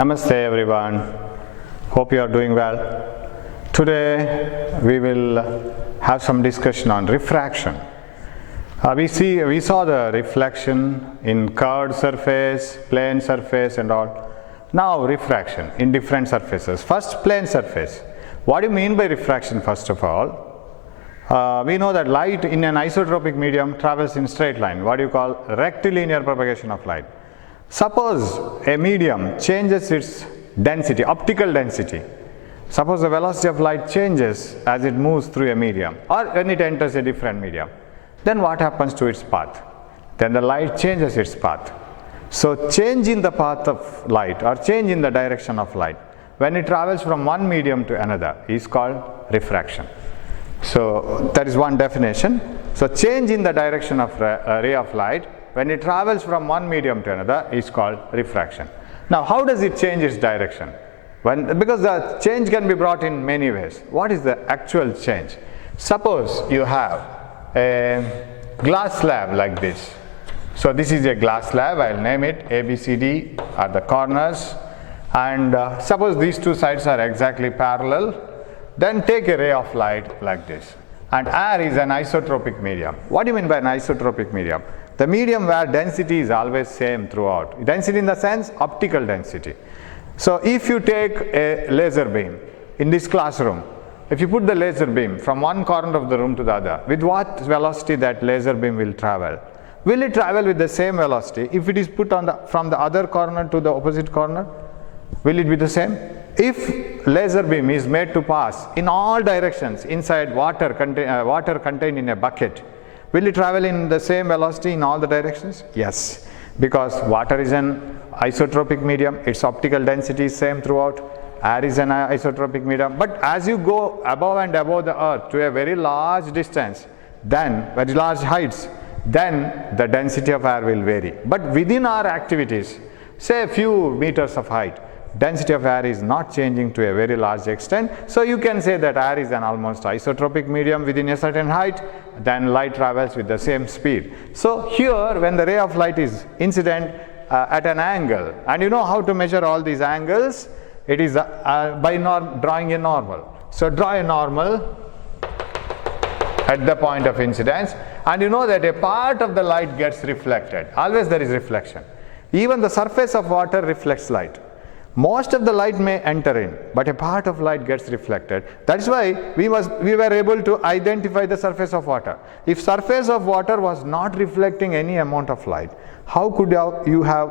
Namaste everyone, hope you are doing well. Today we will have some discussion on refraction. We saw the reflection in curved surface, plane surface and all. Now refraction in different surfaces. First, plane surface. What do you mean by refraction first of all? We know that light in an isotropic medium travels in straight line. What do you call rectilinear propagation of light? Suppose a medium changes its density, optical density. Suppose the velocity of light changes as it moves through a medium or when it enters a different medium. Then what happens to its path? Then the light changes its path. So change in the path of light or change in the direction of light when it travels from one medium to another is called refraction. So that is one definition. So change in the direction of a ray of light when it travels from one medium to another is called refraction. Now how does it change its direction? Because the change can be brought in many ways. What is the actual change? Suppose you have a glass slab like this. So this is a glass slab, I will name it ABCD are the corners, and suppose these two sides are exactly parallel. Then take a ray of light like this, and air is an isotropic medium. What do you mean by an isotropic medium? The medium where density is always same throughout. Density in the sense optical density. So if you take a laser beam in this classroom, if you put the laser beam from one corner of the room to the other, with what velocity that laser beam will travel? Will it travel with the same velocity if it is put on from the other corner to the opposite corner? Will it be the same? If laser beam is made to pass in all directions inside water contained in a bucket, will it travel in the same velocity in all the directions? Yes, because water is an isotropic medium, its optical density is same throughout. Air is an isotropic medium, but as you go above and above the earth to a very large distance, then very large heights, then the density of air will vary. But within our activities, say a few meters of height, density of air is not changing to a very large extent. So you can say that air is an almost isotropic medium within a certain height, then light travels with the same speed. So here when the ray of light is incident at an angle, and you know how to measure all these angles, it is by drawing a normal. So draw a normal at the point of incidence, and you know that a part of the light gets reflected. Always there is reflection. Even the surface of water reflects light. Most of the light may enter in, but a part of light gets reflected. That is why we were able to identify the surface of water. If surface of water was not reflecting any amount of light, how could you have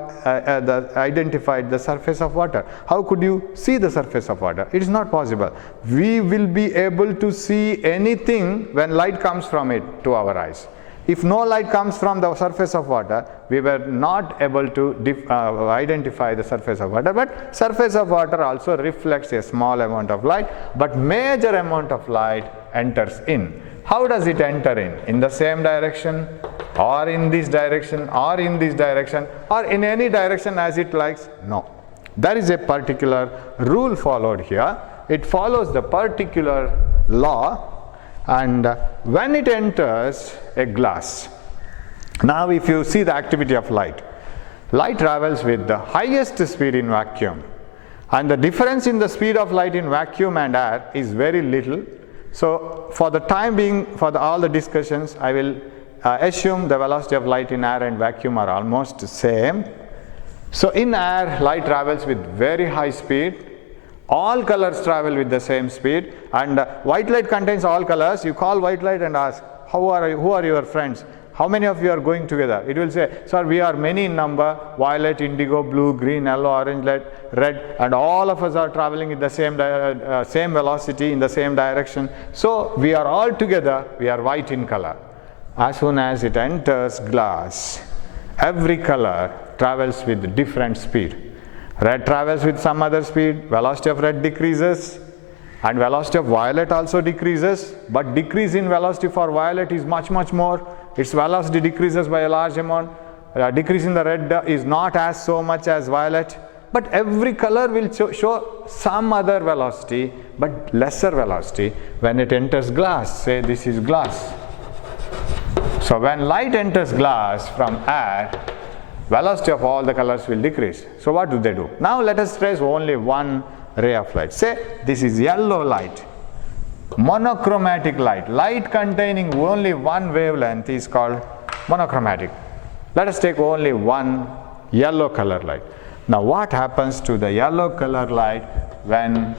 identified the surface of water? How could you see the surface of water? It is not possible. We will be able to see anything when light comes from it to our eyes. If no light comes from the surface of water, we were not able to identify the surface of water. But surface of water also reflects a small amount of light, but major amount of light enters in. How does it enter in? In the same direction, or in this direction, or in this direction, or in any direction as it likes? No. There is a particular rule followed here. It follows the particular law. And when it enters a glass, now if you see the activity of light, light travels with the highest speed in vacuum, and the difference in the speed of light in vacuum and air is very little. So for the time being, for all the discussions, I will assume the velocity of light in air and vacuum are almost the same. So in air, light travels with very high speed. All colors travel with the same speed, and white light contains all colors. You call white light and ask, who are your friends? How many of you are going together? It will say, sir, we are many in number, violet, indigo, blue, green, yellow, orange, red, and all of us are traveling in the same velocity in the same direction. So we are all together, we are white in color. As soon as it enters glass, every color travels with different speed. Red travels with some other speed, velocity of red decreases, and velocity of violet also decreases, but decrease in velocity for violet is much more. Its velocity decreases by a large amount. Decrease in the red is not as so much as violet, but every color will show some other velocity, but lesser velocity when it enters glass. Say this is glass. So when light enters glass from air, velocity of all the colors will decrease. So what do? Now let us trace only one ray of light. Say this is yellow light, monochromatic light. Light containing only one wavelength is called monochromatic. Let us take only one yellow color light. Now what happens to the yellow color light when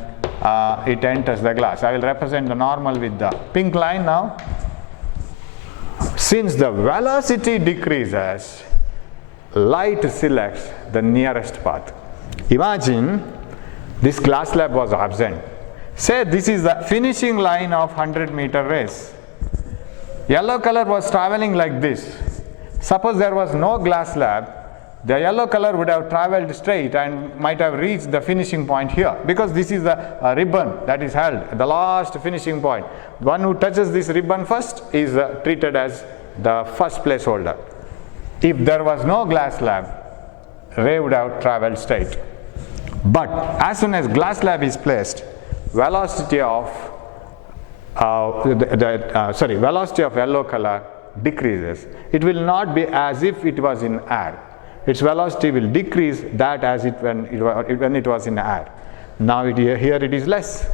it enters the glass? I will represent the normal with the pink line now. Since the velocity decreases, light selects the nearest path. Imagine this glass slab was absent. Say this is the finishing line of 100-meter race. Yellow color was traveling like this. Suppose there was no glass slab, the yellow color would have traveled straight and might have reached the finishing point here, because this is the ribbon that is held, the last finishing point. The one who touches this ribbon first is treated as the first placeholder. If there was no glass slab, ray would have traveled straight. But as soon as glass slab is placed, velocity of velocity of yellow color decreases. It will not be as if it was in air. Its velocity will decrease that as when it was in air. Now here it is less.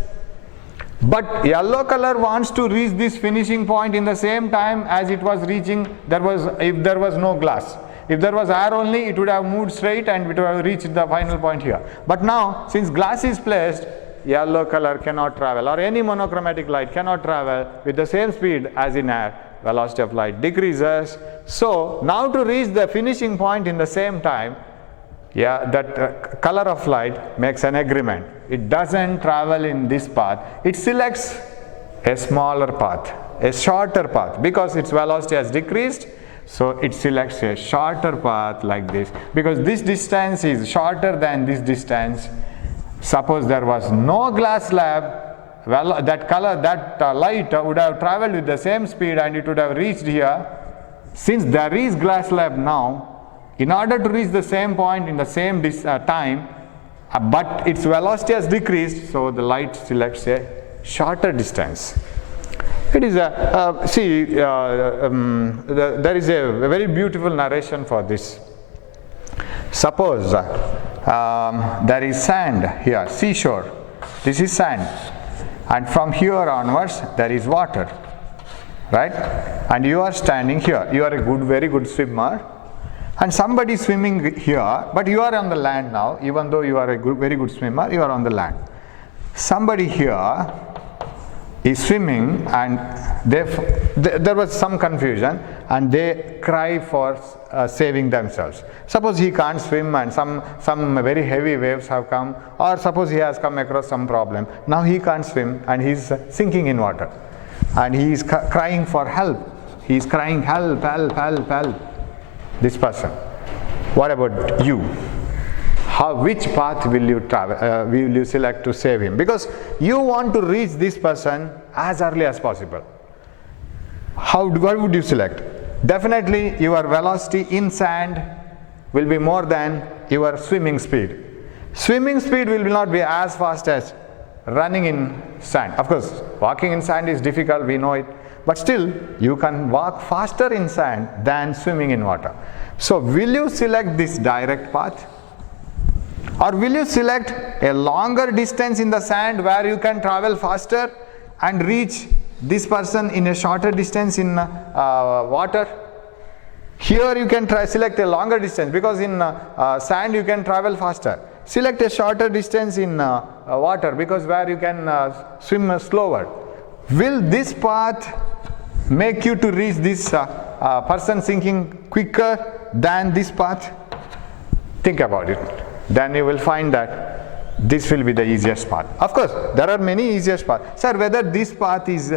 But yellow color wants to reach this finishing point in the same time as it was reaching. If there was no glass. If there was air only, it would have moved straight and it would have reached the final point here. But now, since glass is placed, yellow color cannot travel, or any monochromatic light cannot travel with the same speed as in air. Velocity of light decreases. So now to reach the finishing point in the same time, that color of light makes an agreement. It doesn't travel in this path. It selects a smaller path, a shorter path, because its velocity has decreased. So it selects a shorter path like this, because this distance is shorter than this distance. Suppose there was no glass slab, well, that light would have traveled with the same speed and it would have reached here. Since there is glass slab now, in order to reach the same point in the same time, but its velocity has decreased, so the light selects a shorter distance. It is there is a very beautiful narration for this. Suppose there is sand here, seashore. This is sand, and from here onwards there is water, right? And you are standing here. You are a very good swimmer, and somebody is swimming here, but you are on the land now. Even though you are a very good swimmer, you are on the land. Somebody here is swimming, and there was some confusion, and they cry for saving themselves. Suppose he can't swim and some very heavy waves have come, or suppose he has come across some problem. Now he can't swim and he is sinking in water, and he is crying for help. He is crying, help, help, help, help. This person. What about you? Which path will you travel? Will you select to save him? Because you want to reach this person as early as possible. What would you select? Definitely your velocity in sand will be more than your swimming speed. Swimming speed will not be as fast as running in sand. Of course, walking in sand is difficult, we know it. But still, you can walk faster in sand than swimming in water. So, will you select this direct path? Or will you select a longer distance in the sand where you can travel faster and reach this person in a shorter distance in water? Here you can select a longer distance, because in sand you can travel faster. Select a shorter distance in water, because where you can swim slower. Will this path make you to reach this person sinking quicker than this path? Think about it. Then you will find that this will be the easiest path. Of course, there are many easiest paths. Sir, whether this path is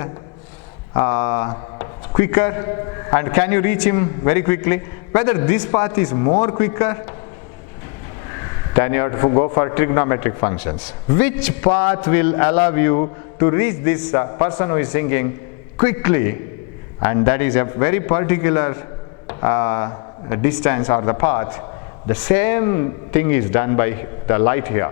quicker and can you reach him very quickly? Whether this path is more quicker, then you have to go for trigonometric functions. Which path will allow you to reach this person who is sinking quickly? And that is a very particular distance or the path. The same thing is done by the light here.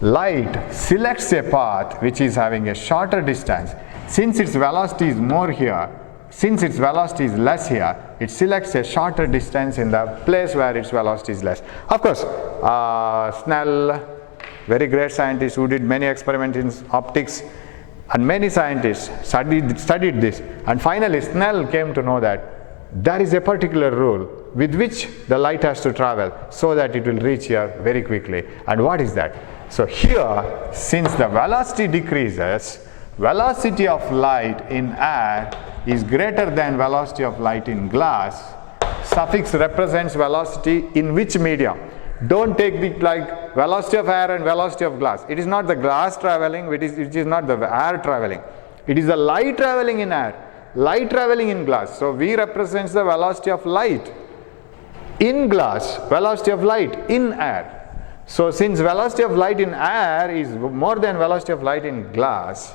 Light selects a path which is having a shorter distance. Since its velocity is more here, since its velocity is less here, it selects a shorter distance in the place where its velocity is less. Of course, Snell, very great scientist who did many experiments in optics, and many scientists studied this, and finally Snell came to know that there is a particular rule with which the light has to travel so that it will reach here very quickly. And what is that? So here, since the velocity decreases, velocity of light in air is greater than velocity of light in glass. Suffix represents velocity in which medium. Don't take the like velocity of air and velocity of glass. It is not the glass traveling, it is not the air traveling. It is the light traveling in air, light traveling in glass. So V represents the velocity of light in glass, velocity of light in air. So since velocity of light in air is more than velocity of light in glass,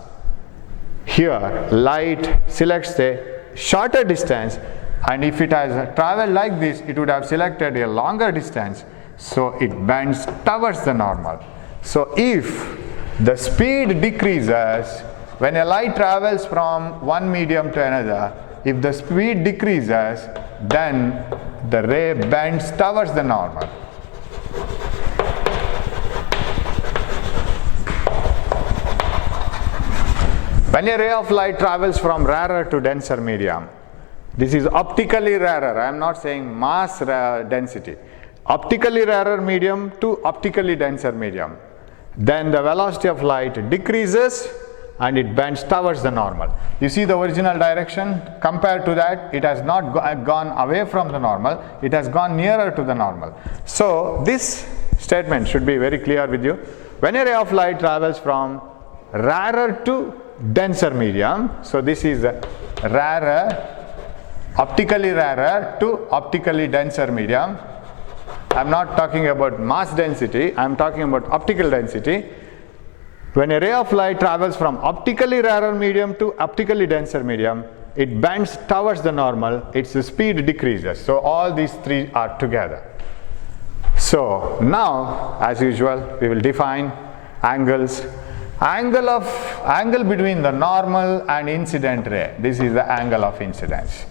here light selects a shorter distance, and if it has traveled like this, it would have selected a longer distance, so it bends towards the normal. So if the speed decreases when a light travels from one medium to another, if the speed decreases, then the ray bends towards the normal. When a ray of light travels from rarer to denser medium, this is optically rarer. I am not saying mass density. Optically rarer medium to optically denser medium. Then the velocity of light decreases and it bends towards the normal. You see the original direction? Compared to that, it has not gone away from the normal, it has gone nearer to the normal. So this statement should be very clear with you. When a ray of light travels from rarer to denser medium, so this is rarer, optically rarer to optically denser medium. I am not talking about mass density, I am talking about optical density. When a ray of light travels from optically rarer medium to optically denser medium, it bends towards the normal, its speed decreases. So all these three are together. So now, as usual, we will define angles. Angle between the normal and incident ray, this is the angle of incidence.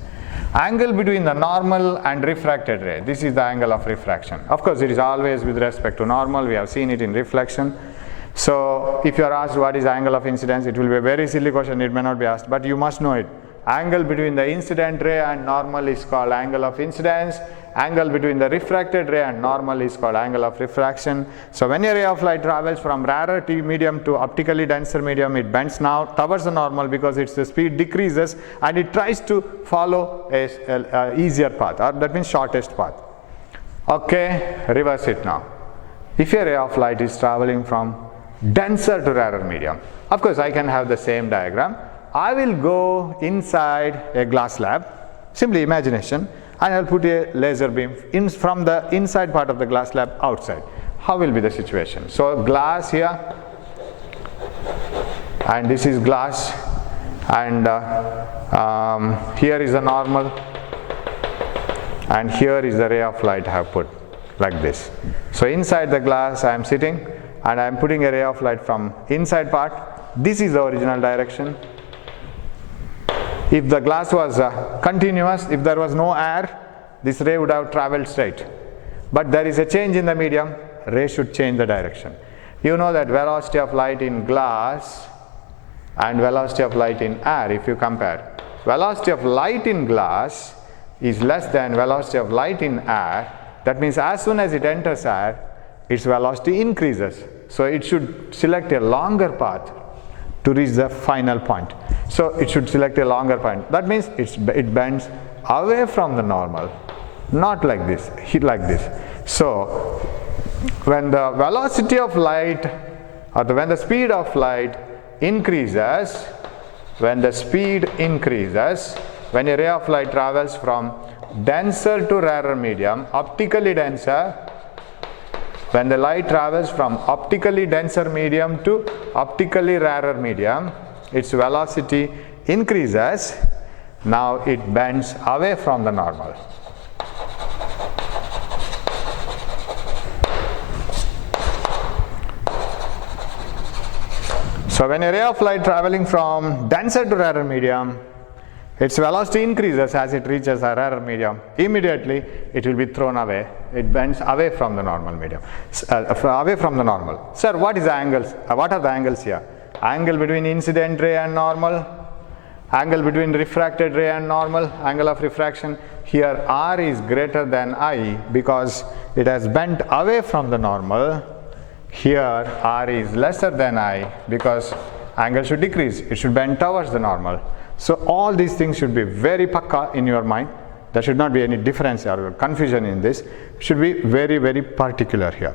Angle between the normal and refracted ray, this is the angle of refraction. Of course, it is always with respect to normal, we have seen it in reflection. So if you are asked what is angle of incidence, it will be a very silly question, it may not be asked, but you must know it. Angle between the incident ray and normal is called angle of incidence. Angle between the refracted ray and normal is called angle of refraction. So when a ray of light travels from rarer medium to optically denser medium, it bends now towards the normal because its speed decreases and it tries to follow a easier path, or that means shortest path. Okay, reverse it now. If a ray of light is traveling from denser to rarer medium, of course I can have the same diagram. I will go inside a glass slab, simply imagination, and I will put a laser beam from the inside part of the glass slab outside. How will be the situation? So glass here, and this is glass, and here is the normal, and here is the ray of light I have put like this. So inside the glass I am sitting and I am putting a ray of light from inside part. This is the original direction. If the glass was continuous, if there was no air, this ray would have traveled straight. But there is a change in the medium, ray should change the direction. You know that velocity of light in glass and velocity of light in air, if you compare. Velocity of light in glass is less than velocity of light in air. That means as soon as it enters air, its velocity increases. So it should select a longer path to reach the final point. So it should select a longer point. That means it bends away from the normal, not like this, like this. So when the velocity of light, or when the speed of light increases, when the speed increases, when a ray of light travels from denser to rarer medium, optically denser, when the light travels from optically denser medium to optically rarer medium, its velocity increases. Now it bends away from the normal. So when a ray of light traveling from denser to rarer medium, its velocity increases as it reaches a rarer medium. Immediately it will be thrown away. It bends away from the normal medium, away from the normal. Sir, what is the angles? What are the angles here? Angle between incident ray and normal, angle between refracted ray and normal, angle of refraction. Here R is greater than I because it has bent away from the normal. Here R is lesser than I because angle should decrease. It should bend towards the normal. So all these things should be very pakka in your mind. There should not be any difference or confusion in this. It should be very, very particular here.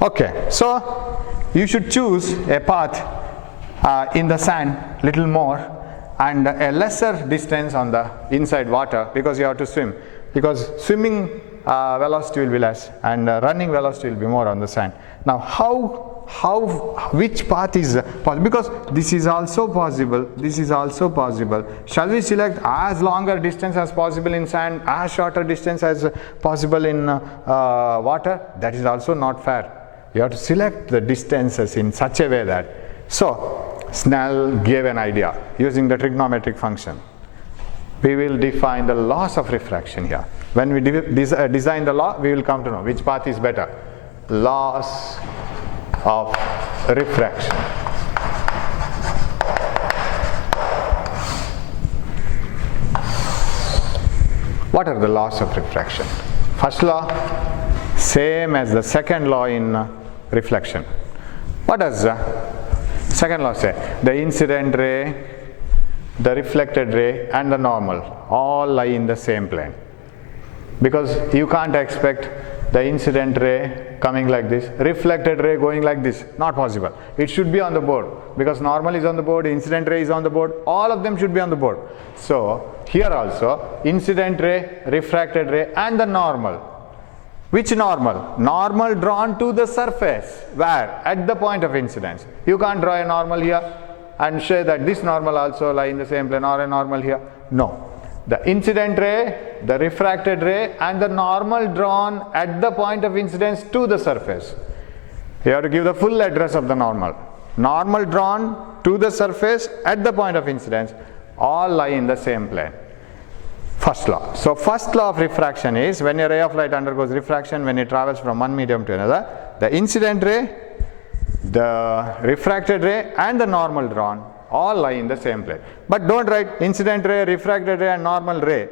Okay, so you should choose a path in the sand little more and a lesser distance on the inside water because you have to swim. Because swimming velocity will be less and running velocity will be more on the sand. Now which path is possible? Because this is also possible, this is also possible. Shall we select as longer distance as possible in sand, as shorter distance as possible in water? That is also not fair. You have to select the distances in such a way that. So Snell gave an idea using the trigonometric function. We will define the laws of refraction here. When we design the law, we will come to know which path is better. Laws of refraction. What are the laws of refraction? First law, same as the second law in reflection. What does the second law say? The incident ray, the reflected ray and the normal all lie in the same plane. Because you can't expect the incident ray coming like this, reflected ray going like this, not possible. It should be on the board because normal is on the board, incident ray is on the board, all of them should be on the board. So here also incident ray, refracted ray and the normal. Which normal? Normal drawn to the surface. Where? At the point of incidence. You can't draw a normal here and say that this normal also lie in the same plane or a normal here. No. The incident ray, the refracted ray and the normal drawn at the point of incidence to the surface. You have to give the full address of the normal. Normal drawn to the surface at the point of incidence all lie in the same plane. First law. So first law of refraction is when a ray of light undergoes refraction when it travels from one medium to another, the incident ray, the refracted ray and the normal drawn all lie in the same plane. But don't write incident ray, refracted ray and normal ray.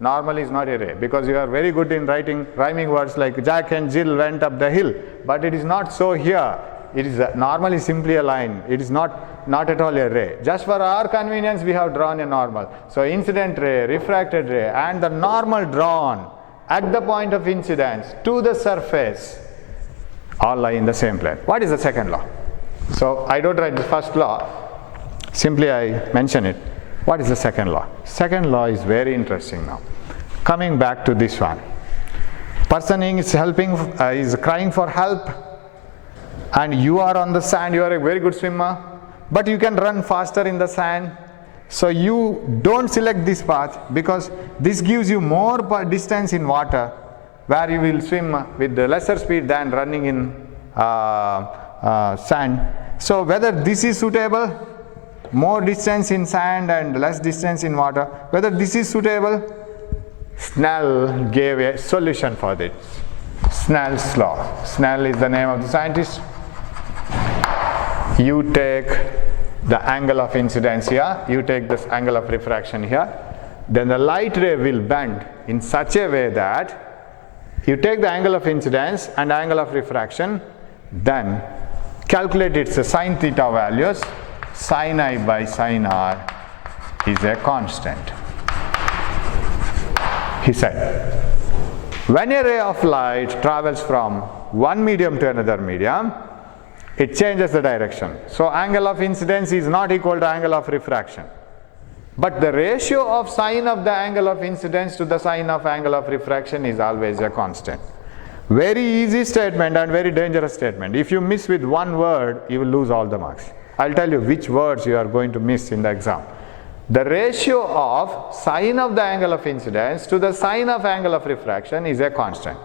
Normal is not a ray because you are very good in writing rhyming words like Jack and Jill went up the hill. But it is not so here. It is normal is simply a line. It is not at all a ray. Just for our convenience we have drawn a normal. So incident ray, refracted ray and the normal drawn at the point of incidence to the surface all lie in the same plane. What is the second law? So I don't write the first law, simply I mention it. What is the second law? Second law is very interesting now. Coming back to this one. Person is crying for help and you are on the sand, you are a very good swimmer, but you can run faster in the sand. So you don't select this path because this gives you more distance in water where you will swim with the lesser speed than running in sand. So whether this is suitable, more distance in sand and less distance in water, whether this is suitable, Snell gave a solution for this. Snell's law. Snell is the name of the scientist. You take the angle of incidence here, you take this angle of refraction here, then the light ray will bend in such a way that you take the angle of incidence and angle of refraction, then calculate its sin theta values. Sin I by sin R is a constant. He said, when a ray of light travels from one medium to another medium, it changes the direction. So angle of incidence is not equal to angle of refraction. But the ratio of sine of the angle of incidence to the sine of angle of refraction is always a constant. Very easy statement and very dangerous statement. If you miss with one word, you will lose all the marks. I'll tell you which words you are going to miss in the exam. The ratio of sine of the angle of incidence to the sine of angle of refraction is a constant.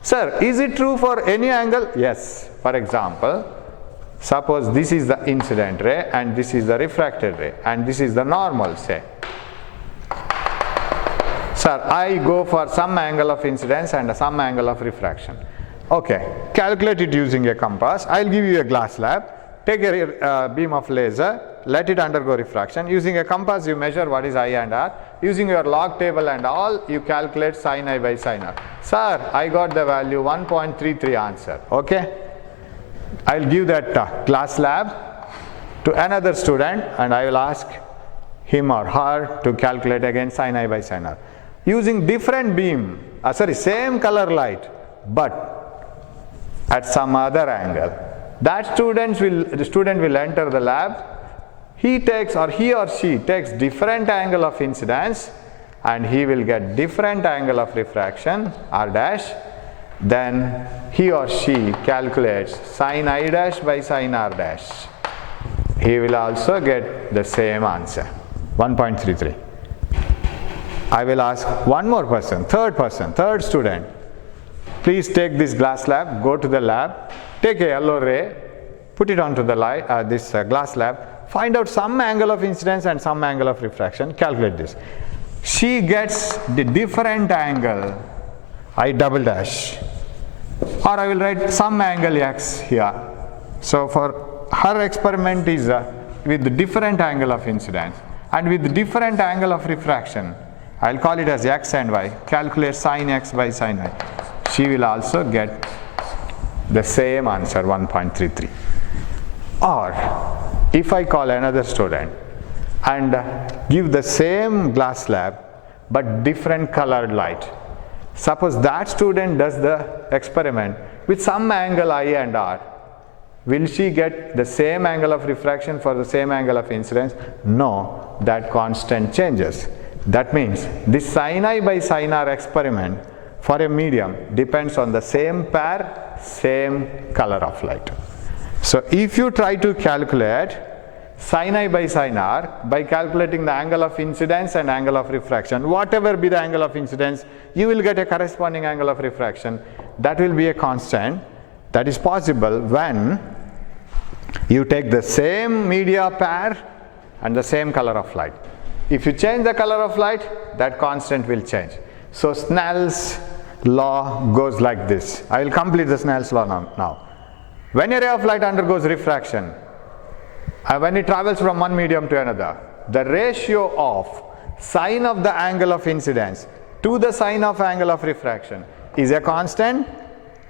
Sir, is it true for any angle? Yes. For example, suppose this is the incident ray and this is the refracted ray and this is the normal, say. Sir, I go for some angle of incidence and some angle of refraction. Okay, calculate it using a compass. I'll give you a glass slab. Take a beam of laser, let it undergo refraction. Using a compass, you measure what is I and R. Using your log table and all, you calculate sin I by sin R. Sir, I got the value 1.33 answer. Okay, I'll give that glass slab to another student and I will ask him or her to calculate again sin I by sin R. Using different beam, same color light, but at some other angle. That the student will enter the lab. He or she takes different angle of incidence and he will get different angle of refraction, R dash. Then he or she calculates sin I dash by sin R dash. He will also get the same answer, 1.33. I will ask one more person, third student. Please take this glass slab, go to the lab, take a yellow ray, put it onto the glass slab, find out some angle of incidence and some angle of refraction, calculate this. She gets the different angle, I double dash, or I will write some angle x here. So for her experiment is with the different angle of incidence and with the different angle of refraction. I'll call it as x and y. Calculate sin x by sin y. She will also get the same answer, 1.33. Or if I call another student and give the same glass slab but different colored light. Suppose that student does the experiment with some angle I and R. Will she get the same angle of refraction for the same angle of incidence? No, that constant changes. That means this sin I by sin R experiment for a medium depends on the same pair, same color of light. So if you try to calculate sin I by sin R by calculating the angle of incidence and angle of refraction, whatever be the angle of incidence, you will get a corresponding angle of refraction. That will be a constant. That is possible when you take the same media pair and the same color of light. If you change the color of light, that constant will change. So Snell's law goes like this. I will complete the Snell's law now. When a ray of light undergoes refraction, when it travels from one medium to another, the ratio of sine of the angle of incidence to the sine of angle of refraction is a constant,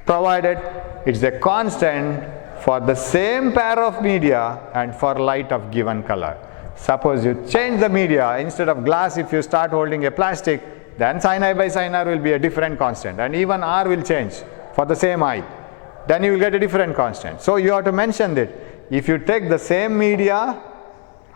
provided it's a constant for the same pair of media and for light of given color. Suppose you change the media, instead of glass, if you start holding a plastic, then sin I by sin R will be a different constant, and even R will change for the same I. Then you will get a different constant. So you have to mention that if you take the same media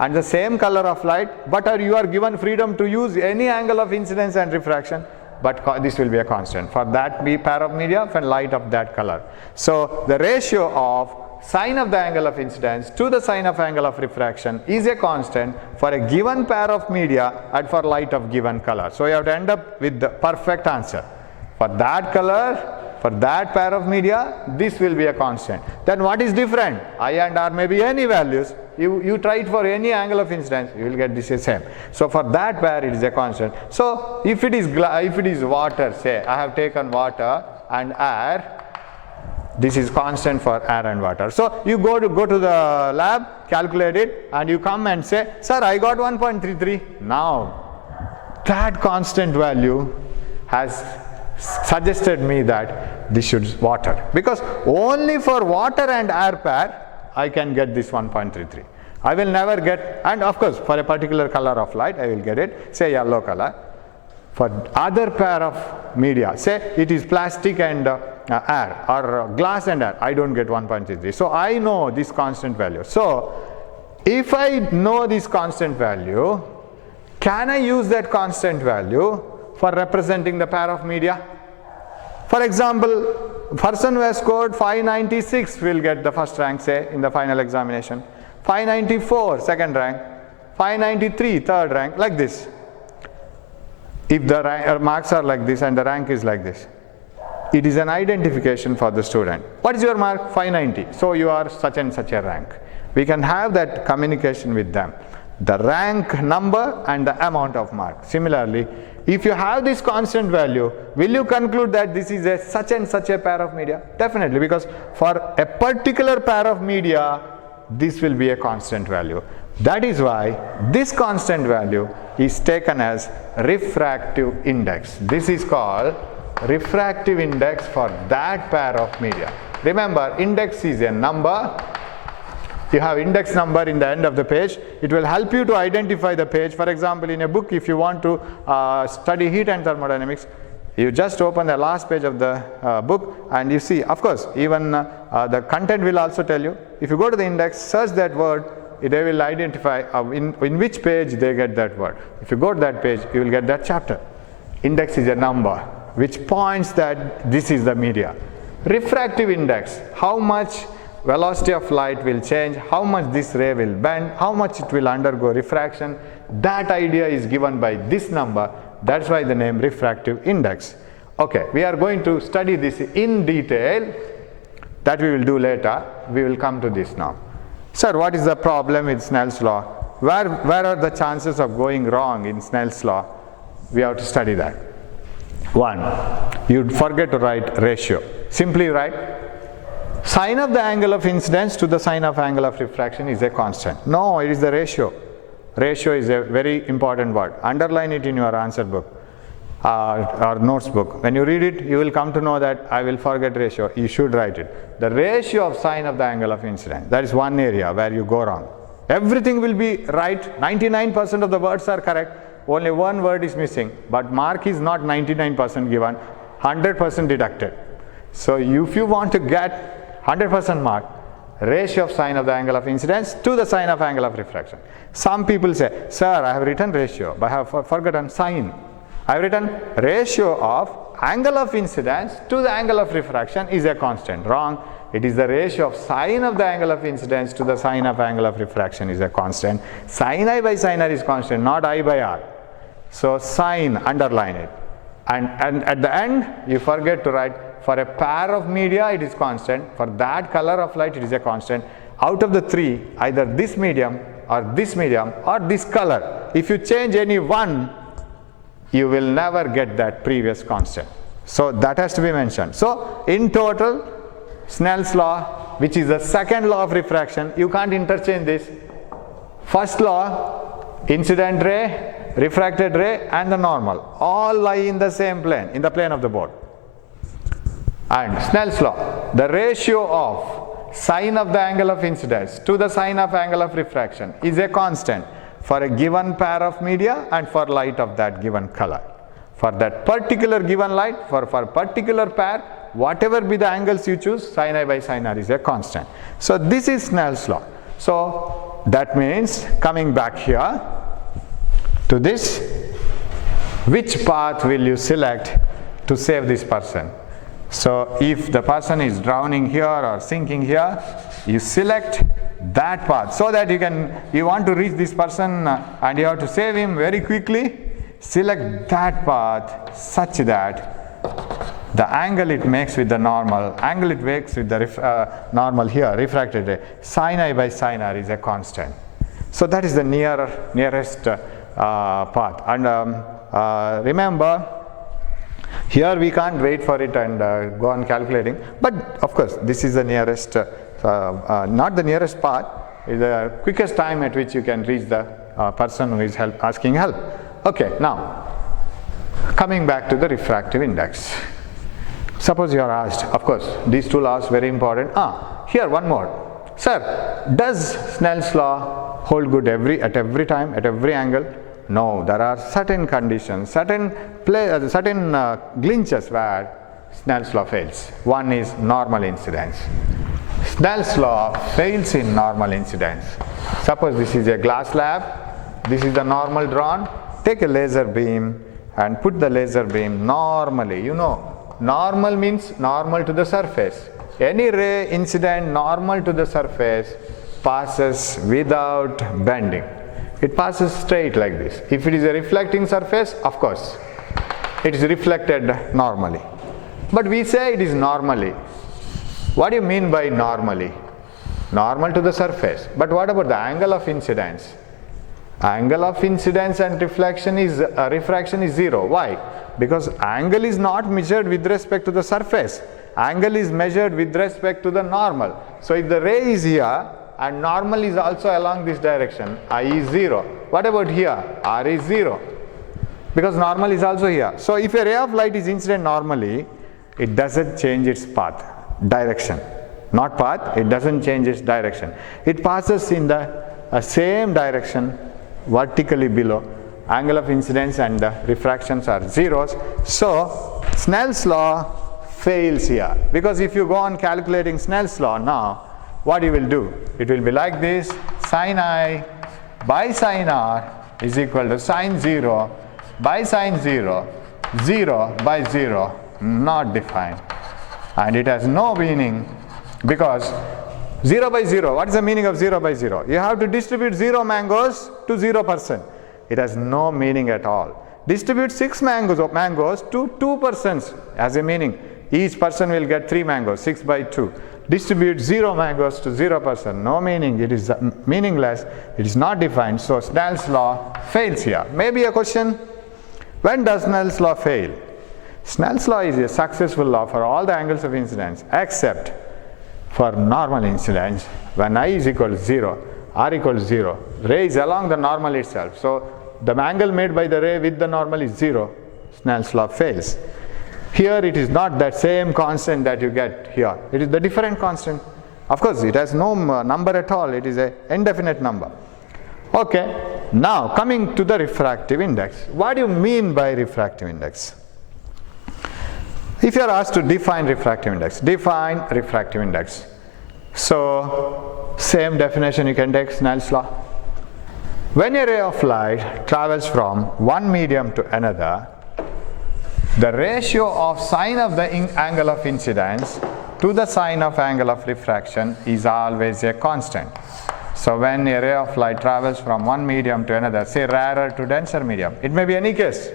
and the same color of light, but you are given freedom to use any angle of incidence and refraction, but this will be a constant for that pair of media and light of that color. So the ratio of sine of the angle of incidence to the sine of angle of refraction is a constant for a given pair of media and for light of given color. So you have to end up with the perfect answer. For that color, for that pair of media, this will be a constant. Then what is different? I and R may be any values. You try it for any angle of incidence, you will get this the same. So for that pair, it is a constant. So if it is water, say I have taken water and air, this is constant for air and water. So you go to the lab, calculate it, and you come and say, sir, I got 1.33. Now that constant value has suggested me that this should water, because only for water and air pair I can get this 1.33. I will never get, and of course for a particular color of light I will get it, say yellow color. For other pair of media, say it is plastic and air, or glass and air, I don't get 1.33. So I know this constant value. So if I know this constant value, can I use that constant value for representing the pair of media? For example, person who has scored 596 will get the first rank, say, in the final examination. 594, second rank. 593, third rank, like this. If the marks are like this and the rank is like this, it is an identification for the student. What is your mark? 590. So you are such and such a rank. We can have that communication with them. The rank number and the amount of mark. Similarly, If you have this constant value, will you conclude that this is a such and such a pair of media? Definitely, because for a particular pair of media, this will be a constant value. That is why this constant value is taken as refractive index. This is called refractive index for that pair of media. Remember, index is a number. You have index number in the end of the page. It will help you to identify the page. For example, in a book, if you want to study heat and thermodynamics, you just open the last page of the book and you see, of course, even the content will also tell you. If you go to the index, search that word, they will identify in which page they get that word. If you go to that page, you will get that chapter. Index is a number which points that this is the media. Refractive index, how much velocity of light will change, how much this ray will bend, how much it will undergo refraction. That idea is given by this number. That's why the name refractive index. Okay, we are going to study this in detail. That we will do later. We will come to this now. Sir, what is the problem with Snell's law? Where are the chances of going wrong in Snell's law? We have to study that. 1. You forget to write ratio. Simply write sine of the angle of incidence to the sine of angle of refraction is a constant. No, it is the ratio. Ratio is a very important word. Underline it in your answer book or notes book. When you read it, you will come to know that I will forget ratio. You should write it. The ratio of sine of the angle of incidence. That is one area where you go wrong. Everything will be right. 99% of the words are correct. Only one word is missing. But mark is not 99% given. 100% deducted. So if you want to get 100% mark, ratio of sine of the angle of incidence to the sine of angle of refraction. Some people say, sir, I have written ratio, but I have forgotten sine. I have written ratio of angle of incidence to the angle of refraction is a constant. Wrong. It is the ratio of sine of the angle of incidence to the sine of angle of refraction is a constant. Sin I by sin r is constant, not I by r. So sine, underline it. And at the end, you forget to write for a pair of media, it is constant. For that color of light, it is a constant. Out of the three, either this medium or this color, if you change any one, you will never get that previous constant. So that has to be mentioned. So in total, Snell's law, which is the second law of refraction, you can't interchange this. First law, incident ray, refracted ray and the normal all lie in the same plane, in the plane of the board. And Snell's law, the ratio of sine of the angle of incidence to the sine of angle of refraction is a constant for a given pair of media and for light of that given color. For that particular given light, for particular pair, whatever be the angles you choose, sin I by sin r is a constant. So this is Snell's law. So that means, coming back here to this, which path will you select to save this person? So if the person is drowning here or sinking here, you select that path so that you want to reach this person and you have to save him very quickly. Select that path such that the angle it makes with the normal, angle it makes with the normal here, refracted ray, sin I by sin r is a constant. So that is the nearest path. And remember, here we can't wait for it and go on calculating, but of course this is the nearest, not the nearest path, is the quickest time at which you can reach the person who is asking help. Okay, now coming back to the refractive index. Suppose you are asked, of course these two laws very important. Here one more. Sir, does Snell's law hold good at every time, at every angle? No, there are certain conditions, certain glitches where Snell's law fails. One is normal incidence. Snell's law fails in normal incidence. Suppose this is a glass slab, this is the normal drawn. Take a laser beam and put the laser beam normally. You know, normal means normal to the surface. Any ray incident normal to the surface passes without bending. It passes straight like this. If it is a reflecting surface, of course, it is reflected normally. But we say it is normally. What do you mean by normally? Normal to the surface. But what about the angle of incidence? Angle of incidence and reflection is refraction is 0. Why? Because angle is not measured with respect to the surface. Angle is measured with respect to the normal. So if the ray is here and normal is also along this direction, I is 0. What about here? R is 0. Because normal is also here. So if a ray of light is incident normally, it doesn't change its path, direction. Not path, it doesn't change its direction. It passes in the same direction vertically below. Angle of incidence and refractions are zeros. So Snell's law fails here, because if you go on calculating Snell's law now, what you will do? It will be like this: sin I by sin R is equal to sin 0 by sin 0, 0 by 0, not defined. And it has no meaning, because 0 by 0, what is the meaning of 0 by 0? You have to distribute 0 mangoes to 0%. It has no meaning at all. Distribute 6 mangoes to 2% has a meaning. Each person will get 3 mangoes, 6 by 2. Distribute 0 mangoes to 0%, no meaning. It is meaningless. It is not defined. So Snell's law fails here. Maybe a question: when does Snell's law fail? Snell's law is a successful law for all the angles of incidence except for normal incidence. When I is equal to 0, R equals 0, ray is along the normal itself. So the angle made by the ray with the normal is 0. Snell's law fails. Here it is not that same constant that you get here. It is the different constant. Of course, it has no number at all. It is an indefinite number. Okay, now coming to the refractive index. What do you mean by refractive index? If you are asked to define refractive index, define refractive index. So same definition you can take, Snell's law. When a ray of light travels from one medium to another, the ratio of sine of the angle of incidence to the sine of angle of refraction is always a constant. So when a ray of light travels from one medium to another, say rarer to denser medium, it may be any case,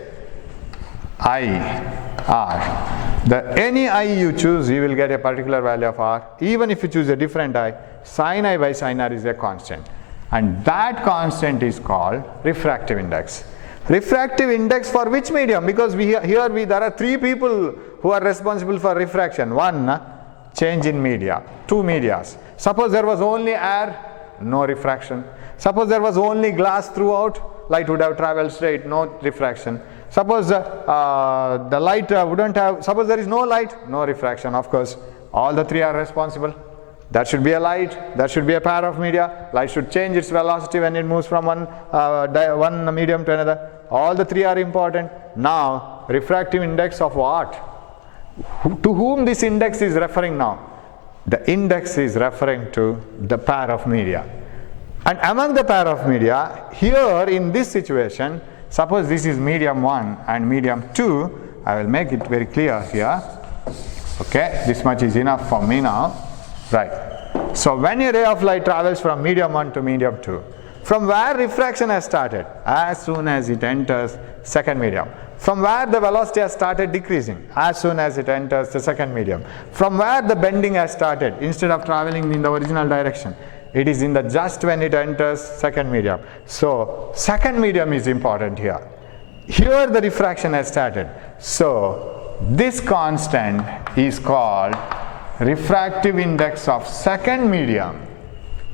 I, R. Any I you choose, you will get a particular value of R. Even if you choose a different I, sin I by sin R is a constant. And that constant is called refractive index. Refractive index for which medium? Because there are 3 people who are responsible for refraction. 1, change in media. 2, medias. Suppose there was only air, no refraction. Suppose there was only glass throughout, light would have traveled straight, no refraction. Suppose the light wouldn't have, suppose there is no light, no refraction. Of course, all the 3 are responsible. There should be a light, there should be a pair of media, light should change its velocity when it moves from one medium to another. All the 3 are important. Now, refractive index of what? To whom this index is referring now? The index is referring to the pair of media. And among the pair of media, here in this situation, suppose this is medium 1 and medium 2, I will make it very clear here. Okay, this much is enough for me now. Right. So when a ray of light travels from medium 1 to medium 2, from where refraction has started? As soon as it enters second medium. From where the velocity has started decreasing? As soon as it enters the second medium. From where the bending has started? Instead of traveling in the original direction, it is in the just when it enters second medium. So second medium is important here. Here the refraction has started. So this constant is called refractive index of second medium.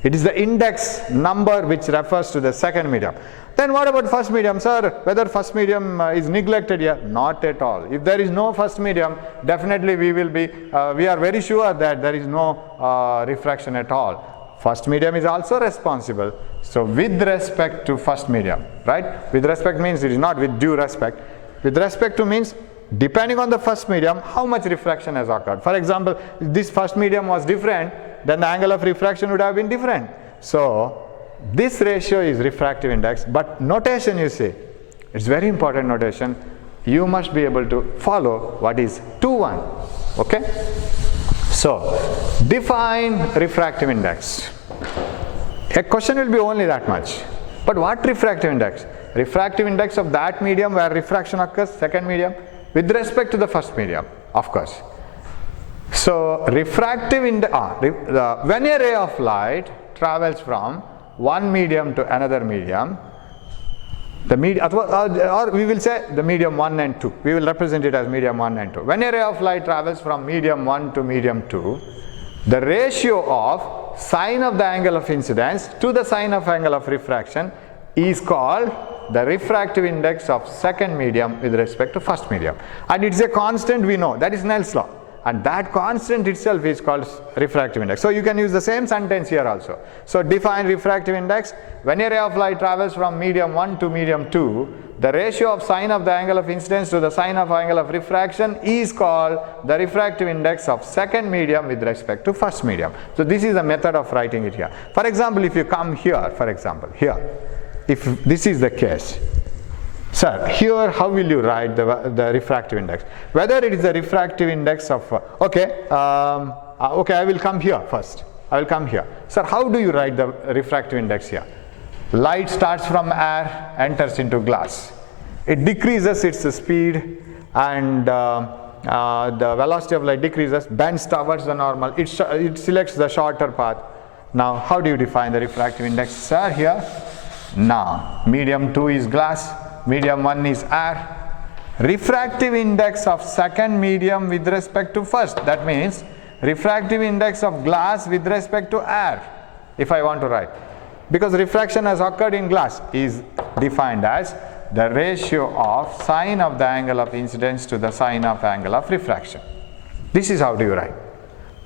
It is the index number which refers to the second medium. Then what about first medium? Sir, whether first medium is neglected here? Not at all. If there is no first medium, definitely we are very sure that there is no refraction at all. First medium is also responsible. So with respect to first medium, right? With respect means it is not with due respect. With respect to means depending on the first medium, how much refraction has occurred. For example, if this first medium was different, then the angle of refraction would have been different. So this ratio is refractive index, but notation you see, it's very important notation. You must be able to follow what is 2-1. Okay? So define refractive index. A question will be only that much. But what refractive index? Refractive index of that medium where refraction occurs, second medium, with respect to the first medium, of course. So refractive index, when a ray of light travels from one medium to another medium, the medium, or we will say the medium 1 and 2. We will represent it as medium 1 and 2. When a ray of light travels from medium 1 to medium 2, the ratio of sine of the angle of incidence to the sine of angle of refraction is called the refractive index of second medium with respect to first medium. And it's a constant we know, that is Snell's law. And that constant itself is called refractive index. So you can use the same sentence here also. So define refractive index. When a ray of light travels from medium 1 to medium 2, the ratio of sine of the angle of incidence to the sine of angle of refraction is called the refractive index of second medium with respect to first medium. So this is a method of writing it here. For example, if you come here, for example, here, if this is the case, sir, here how will you write the refractive index? Whether it is the refractive index of, okay, I will come here first. I will come here. Sir, how do you write the refractive index here? Light starts from air, enters into glass. It decreases its speed and the velocity of light decreases, bends towards the normal. It selects the shorter path. Now, how do you define the refractive index? Sir, here, now, medium 2 is glass. Medium 1 is air. Refractive index of second medium with respect to first. That means refractive index of glass with respect to air, if I want to write. Because refraction has occurred in glass, is defined as the ratio of sine of the angle of incidence to the sine of angle of refraction. This is how do you write.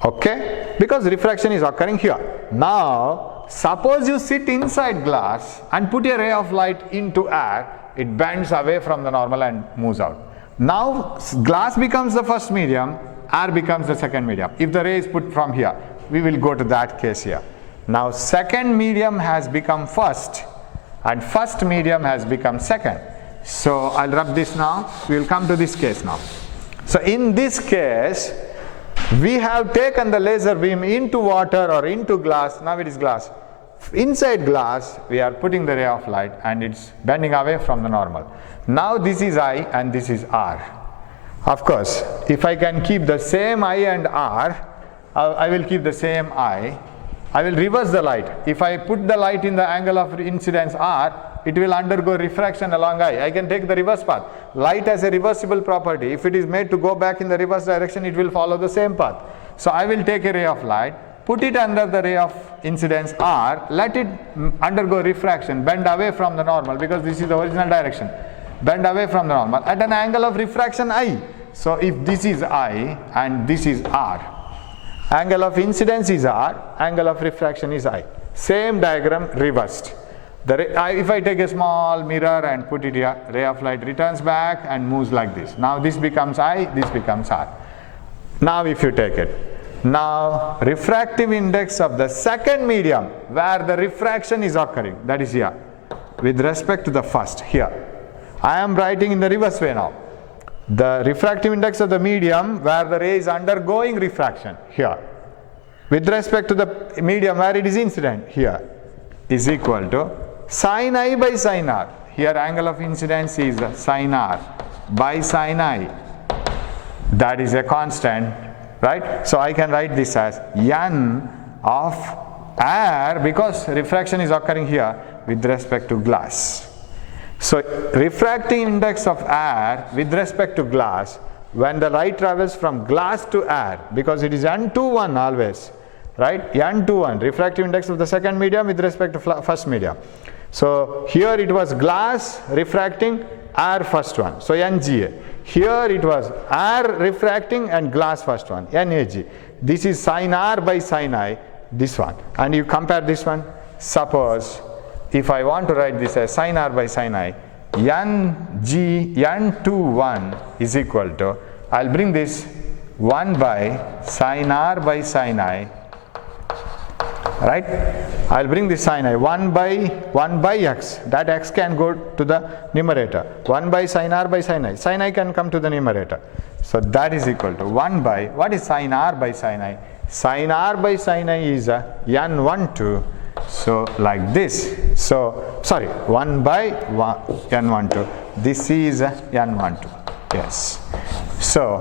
Okay? Because refraction is occurring here. Now, suppose you sit inside glass and put a ray of light into air, it bends away from the normal and moves out. Now glass becomes the first medium, air becomes the second medium. If the ray is put from here, we will go to that case here. Now second medium has become first and first medium has become second. So I'll rub this now, we will come to this case now. So in this case, we have taken the laser beam into water or into glass, now it is glass. Inside glass, we are putting the ray of light and it's bending away from the normal. Now this is I and this is R. Of course, if I can keep the same I and R, I will keep the same I will reverse the light. If I put the light in the angle of incidence R, it will undergo refraction along I. I can take the reverse path. Light has a reversible property. If it is made to go back in the reverse direction, it will follow the same path. So I will take a ray of light, put it under the ray of incidence R, let it undergo refraction, bend away from the normal because this is the original direction, bend away from the normal at an angle of refraction I. So if this is I and this is R, angle of incidence is R, angle of refraction is I. Same diagram reversed. If I take a small mirror and put it here, ray of light returns back and moves like this. Now this becomes I, this becomes R. Now if you take it, now refractive index of the second medium where the refraction is occurring, that is here, with respect to the first, here. I am writing in the reverse way now. The refractive index of the medium where the ray is undergoing refraction, here, with respect to the medium where it is incident, here, is equal to sin I by sin R. Here angle of incidence is sin R by sin I. That is a constant. Right? So I can write this as n of air because refraction is occurring here with respect to glass. So refractive index of air with respect to glass when the light travels from glass to air, because it is n21 always, right? n21, refractive index of the second medium with respect to first medium. So here it was glass refracting, air first one, so NGA. Here it was air refracting and glass first one, NAG. This is sin R by sin I, this one. And you compare this one. Suppose if I want to write this as sin R by sin I, N21 is equal to, I'll bring this 1 by sin R by sin I, right? I'll bring this sin I 1 by x, that x can go to the numerator, 1 by sin R by sin I can come to the numerator. So that is equal to 1 by, what is sin R by sin I? Sin R by sin I is n12, so like this. So sorry, 1 by n12, this is n12, yes. So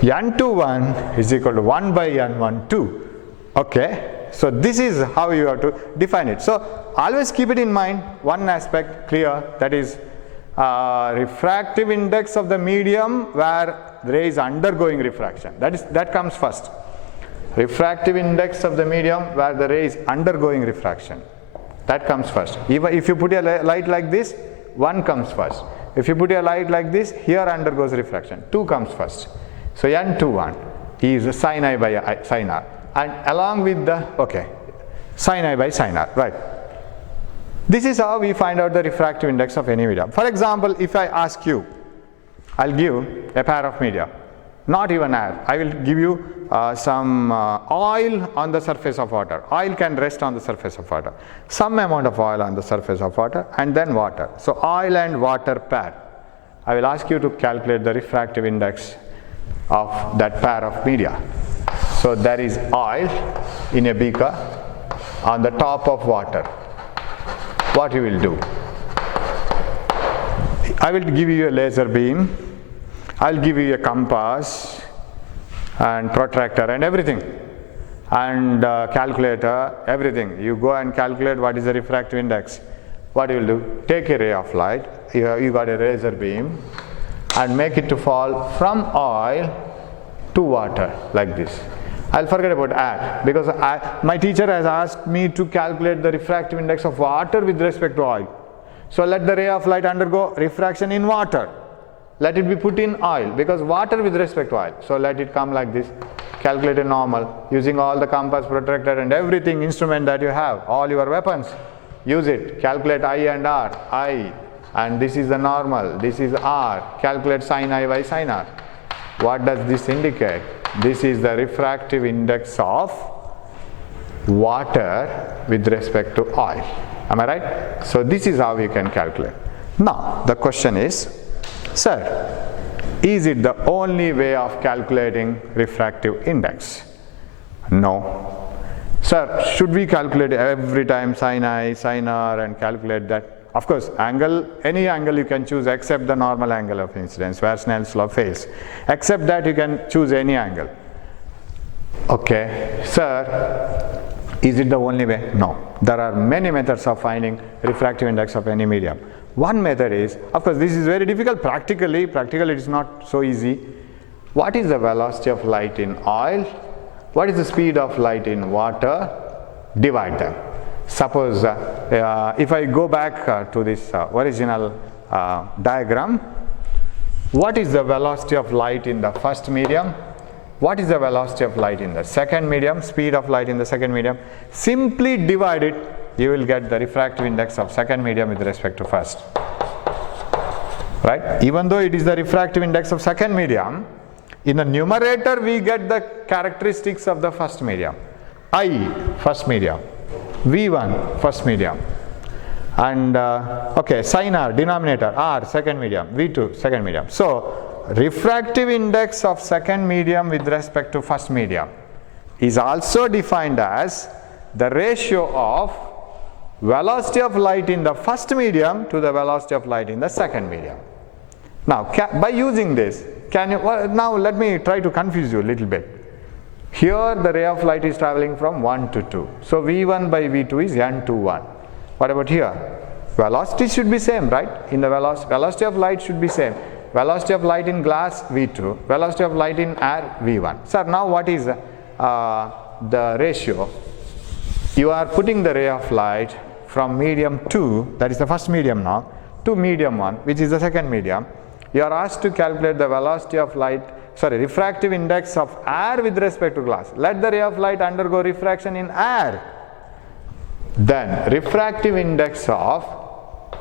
n21 is equal to 1 by n12, okay. So this is how you have to define it. So always keep it in mind, one aspect clear, that is refractive index of the medium where the ray is undergoing refraction. That comes first. Refractive index of the medium where the ray is undergoing refraction. That comes first. Even if you put a light like this, 1 comes first. If you put a light like this, here undergoes refraction. 2 comes first. So N21 is sin I by sin R. And along with the, sin I by sin R, right. This is how we find out the refractive index of any medium. For example, if I ask you, I'll give a pair of media, not even air. I will give you some oil on the surface of water. Oil can rest on the surface of water. Some amount of oil on the surface of water and then water. So oil and water pair. I will ask you to calculate the refractive index of that pair of media. So there is oil in a beaker on the top of water. What you will do? I will give you a laser beam. I'll give you a compass and protractor and everything, and calculator, everything. You go and calculate what is the refractive index. What you will do? Take a ray of light. You got a laser beam and make it to fall from oil to water like this. I'll forget about air because my teacher has asked me to calculate the refractive index of water with respect to oil. So let the ray of light undergo refraction in water. Let it be put in oil because water with respect to oil. So let it come like this. Calculate a normal using all the compass, protractor and everything instrument that you have, all your weapons. Use it. Calculate I and R. I, and this is the normal. This is R. Calculate sin I by sin R. What does this indicate? This is the refractive index of water with respect to oil. Am I right? So this is how we can calculate. Now the question is, sir, is it the only way of calculating refractive index? No. Sir, should we calculate every time sin I, sin R and calculate that? Of course, angle, any angle you can choose except the normal angle of incidence where Snell's law fails. Except that you can choose any angle. Okay, sir, is it the only way? No. There are many methods of finding refractive index of any medium. One method is, of course this is very difficult practically it is not so easy. What is the velocity of light in oil? What is the speed of light in water? Divide them. Suppose if I go back to this original diagram, what is the velocity of light in the first medium? What is the velocity of light in the second medium? Speed of light in the second medium. Simply divide it, you will get the refractive index of second medium with respect to first. Right? Even though it is the refractive index of second medium, in the numerator we get the characteristics of the first medium. I, first medium. V1, first medium. And sin R, denominator, R, second medium. V2, second medium. So refractive index of second medium with respect to first medium is also defined as the ratio of velocity of light in the first medium to the velocity of light in the second medium. Now by using this, now let me try to confuse you a little bit. Here the ray of light is traveling from 1 to 2. So V1 by V2 is N21. What about here? Velocity should be same, right? In the velocity of light should be same. Velocity of light in glass V2, velocity of light in air V1. Sir, now what is the ratio? You are putting the ray of light from medium 2, that is the first medium now, to medium 1, which is the second medium. You are asked to calculate the velocity of light, refractive index of air with respect to glass. Let the ray of light undergo refraction in air. Then refractive index of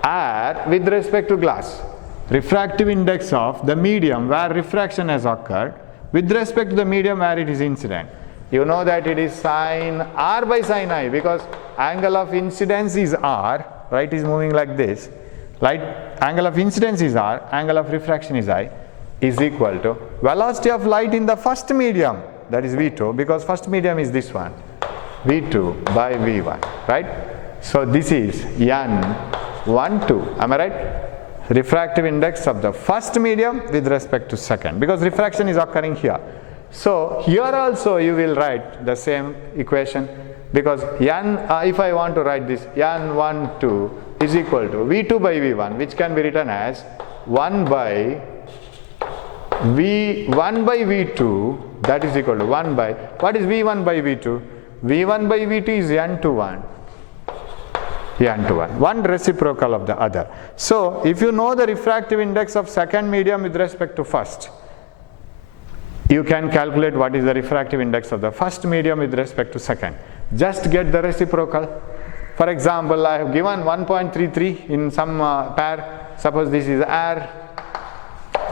air with respect to glass. Refractive index of the medium where refraction has occurred with respect to the medium where it is incident. You know that it is sin R by sin I because angle of incidence is R, light is moving like this. Light angle of incidence is R, angle of refraction is I, is equal to velocity of light in the first medium, that is V2, because first medium is this one, V2 by V1, right? So this is N12, am I right? Refractive index of the first medium with respect to second, because refraction is occurring here. So here also you will write the same equation, because n, if I want to write this, n12 is equal to V2 by V1, which can be written as 1 by V1 by V2, that is equal to 1 by, what is V1 by V2? V1 by V2 is n21. n21, one reciprocal of the other. So if you know the refractive index of second medium with respect to first, you can calculate what is the refractive index of the first medium with respect to second. Just get the reciprocal. For example, I have given 1.33 in some pair. Suppose this is air,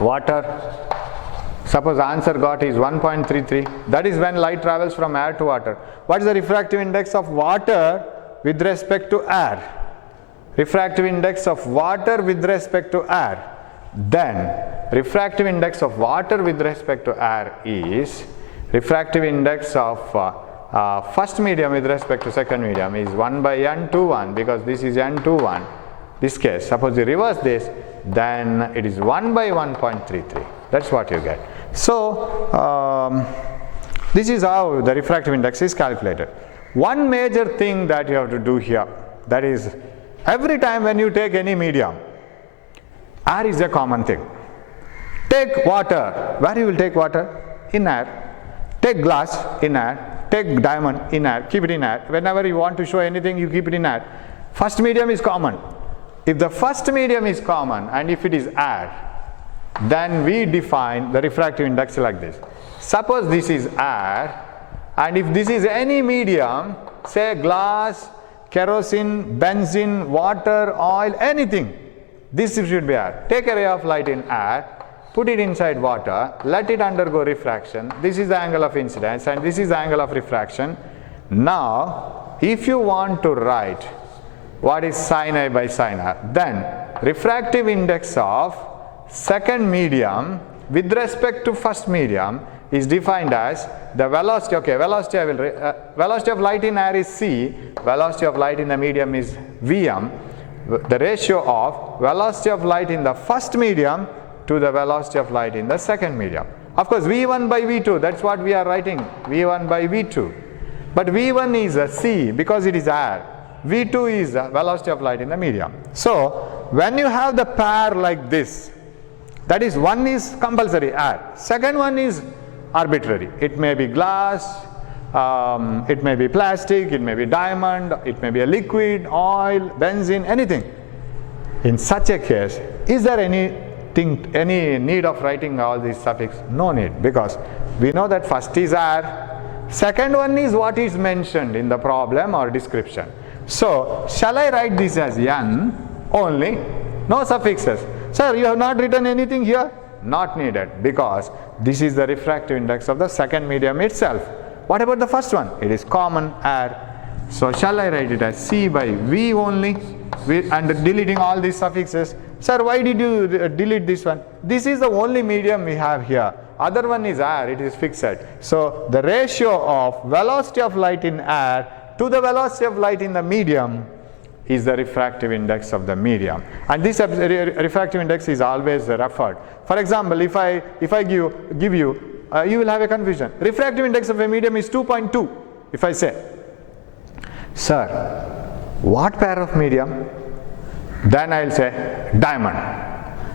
water. Suppose the answer got is 1.33. That is when light travels from air to water. What is the refractive index of water with respect to air? Refractive index of water with respect to air. Then refractive index of water with respect to air is refractive index of first medium with respect to second medium is 1 by n21, because this is n21. This case, suppose you reverse this, then it is 1 by 1.33. That's what you get. So this is how the refractive index is calculated. One major thing that you have to do here, that is, every time when you take any medium, air is a common thing. Take water. Where you will take water? In air. Take glass, in air. Take diamond, in air. Keep it in air. Whenever you want to show anything, you keep it in air. First medium is common. If the first medium is common and if it is air, then we define the refractive index like this. Suppose this is air, and if this is any medium, say glass, kerosene, benzene, water, oil, anything, this should be air. Take a ray of light in air, put it inside water, let it undergo refraction. This is the angle of incidence and this is the angle of refraction. Now, if you want to write what is sin A by sin R, then refractive index of second medium with respect to first medium is defined as the velocity. Okay, velocity I will velocity of light in air is c, velocity of light in the medium is vm, the ratio of velocity of light in the first medium to the velocity of light in the second medium. Of course, v1 by v2, that's what we are writing, v1 by v2. But v1 is a c because it is air, v2 is the velocity of light in the medium. So when you have the pair like this, that is, one is compulsory, air, second one is arbitrary. It may be glass, it may be plastic, it may be diamond, it may be a liquid, oil, benzene, anything. In such a case, is there any need of writing all these suffixes? No need, because we know that first is air, second one is what is mentioned in the problem or description. So shall I write this as n only, no suffixes? Sir, you have not written anything here? Not needed, because this is the refractive index of the second medium itself. What about the first one? It is common, air. So shall I write it as c by v only, and deleting all these suffixes? Sir, why did you delete this one? This is the only medium we have here. Other one is air, it is fixed. So the ratio of velocity of light in air to the velocity of light in the medium is the refractive index of the medium. And this refractive index is always referred. For example, if I give you, you will have a confusion. Refractive index of a medium is 2.2. If I say, sir, what pair of medium? Then I will say diamond.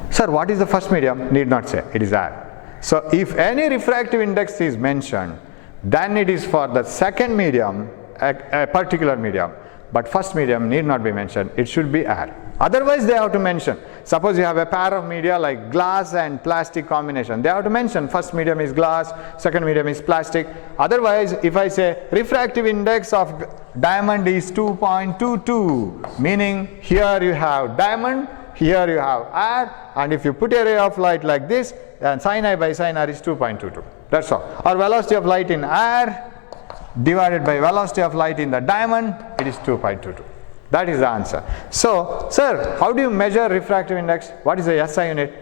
Sir, what is the first medium? Need not say, it is air. So if any refractive index is mentioned, then it is for the second medium, a particular medium. But first medium need not be mentioned, it should be air. Otherwise they have to mention. Suppose you have a pair of media like glass and plastic combination, they have to mention first medium is glass, second medium is plastic. Otherwise, if I say refractive index of diamond is 2.22, meaning here you have diamond, here you have air, and if you put a ray of light like this, then sin I by sin R is 2.22. That's all. Or velocity of light in air divided by velocity of light in the diamond, it is 2.22. That is the answer. So, sir, how do you measure refractive index? What is the SI unit?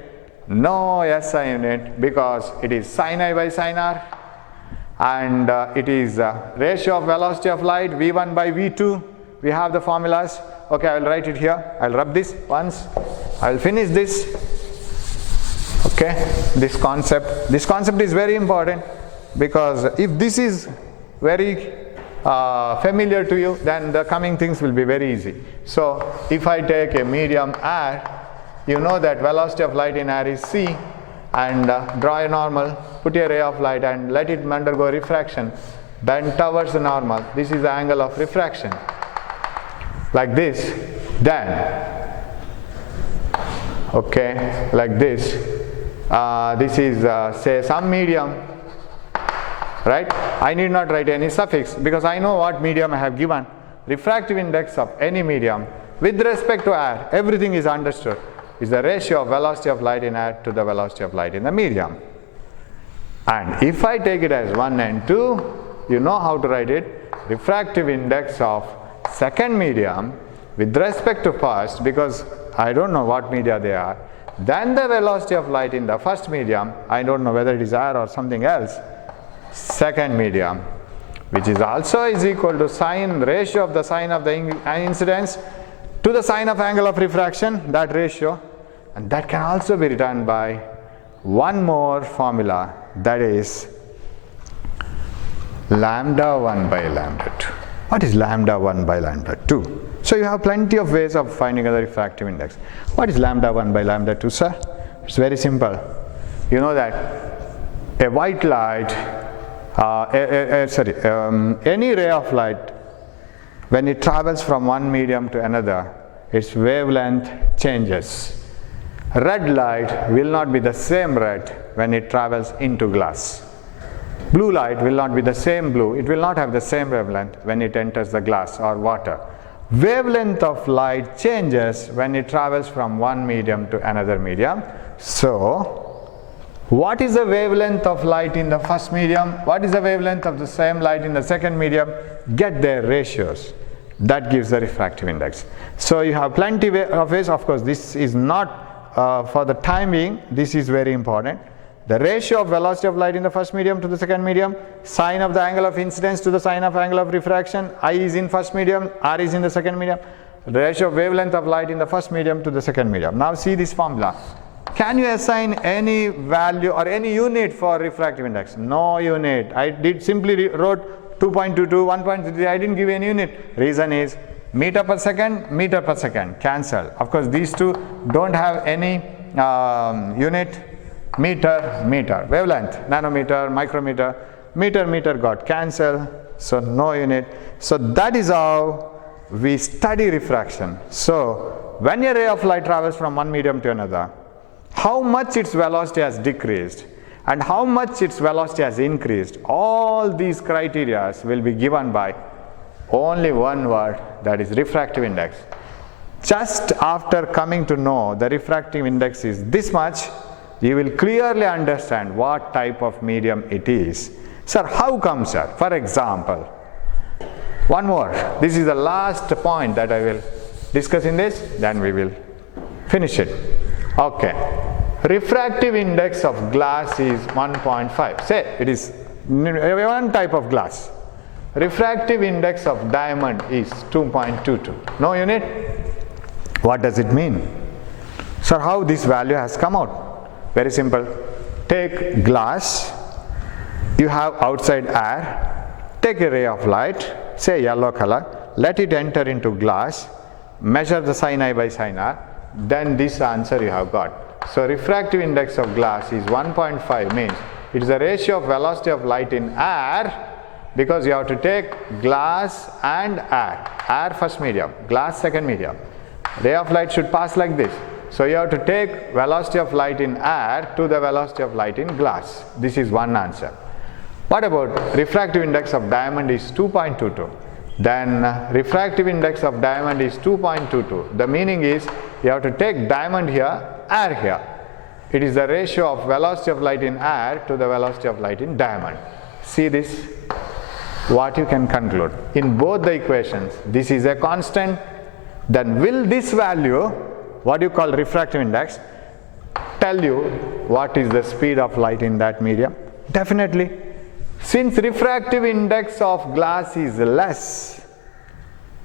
No SI unit, because it is sin I by sin R, and it is ratio of velocity of light v1 by v2. We have the formulas. Okay, I will write it here. I will rub this once. I will finish this. Okay, this concept is very important. because if this is very familiar to you, then the coming things will be very easy. So if I take a medium air, you know that velocity of light in air is c, and draw a normal, put a ray of light and let it undergo refraction, bend towards the normal. This is the angle of refraction, like this. Then okay, like this, this is say some medium, right? I need not write any suffix because I know what medium I have given. Refractive index of any medium with respect to air, everything is understood, is the ratio of velocity of light in air to the velocity of light in the medium. And if I take it as 1 and 2, you know how to write it. Refractive index of second medium with respect to first, because I don't know what media they are, then the velocity of light in the first medium, I don't know whether it is air or something else, second medium, which is also is equal to sine, ratio of the sine of the incidence to the sine of angle of refraction, that ratio. And that can also be written by one more formula, that is lambda 1 by lambda 2. What is lambda 1 by lambda 2? So you have plenty of ways of finding the refractive index. What is lambda 1 by lambda 2, sir? It's very simple. You know that a white light, any ray of light, when it travels from one medium to another, its wavelength changes. Red light will not be the same red when it travels into glass. Blue light will not be the same blue, it will not have the same wavelength when it enters the glass or water. Wavelength of light changes when it travels from one medium to another medium. So, what is the wavelength of light in the first medium? What is the wavelength of the same light in the second medium? Get their ratios. That gives the refractive index. So you have plenty of ways. Of course, this is not for the time being, this is very important. The ratio of velocity of light in the first medium to the second medium, sine of the angle of incidence to the sine of angle of refraction, I is in first medium, R is in the second medium, the ratio of wavelength of light in the first medium to the second medium. Now see this formula. Can you assign any value or any unit for refractive index? No unit. I did simply wrote 2.22, 1.33, I didn't give any unit. Reason is meter per second, cancel. Of course, these two don't have any unit. Meter, wavelength, nanometer, micrometer, meter got cancelled, so no unit. So that is how we study refraction. So when a ray of light travels from one medium to another, how much its velocity has decreased and how much its velocity has increased, all these criteria will be given by only one word, that is refractive index. Just after coming to know the refractive index is this much, you will clearly understand what type of medium it is. Sir, how come, sir? For example, one more. This is the last point that I will discuss in this, then we will finish it. Okay. Refractive index of glass is 1.5. Say it is one type of glass. Refractive index of diamond is 2.22. No unit? What does it mean? Sir, how this value has come out? Very simple. Take glass, you have outside air, take a ray of light, say yellow color, let it enter into glass, measure the sin I by sin R, then this answer you have got. So refractive index of glass is 1.5, means it is the ratio of velocity of light in air, because you have to take glass and air first medium, glass second medium. Ray of light should pass like this. So you have to take velocity of light in air to the velocity of light in glass. This is one answer. What about refractive index of diamond is 2.22. Then refractive index of diamond is 2.22. The meaning is you have to take diamond here, air here. It is the ratio of velocity of light in air to the velocity of light in diamond. See this? What you can conclude? In both the equations, this is a constant. Then will this value, what you call refractive index, tell you what is the speed of light in that medium? Definitely. Since refractive index of glass is less,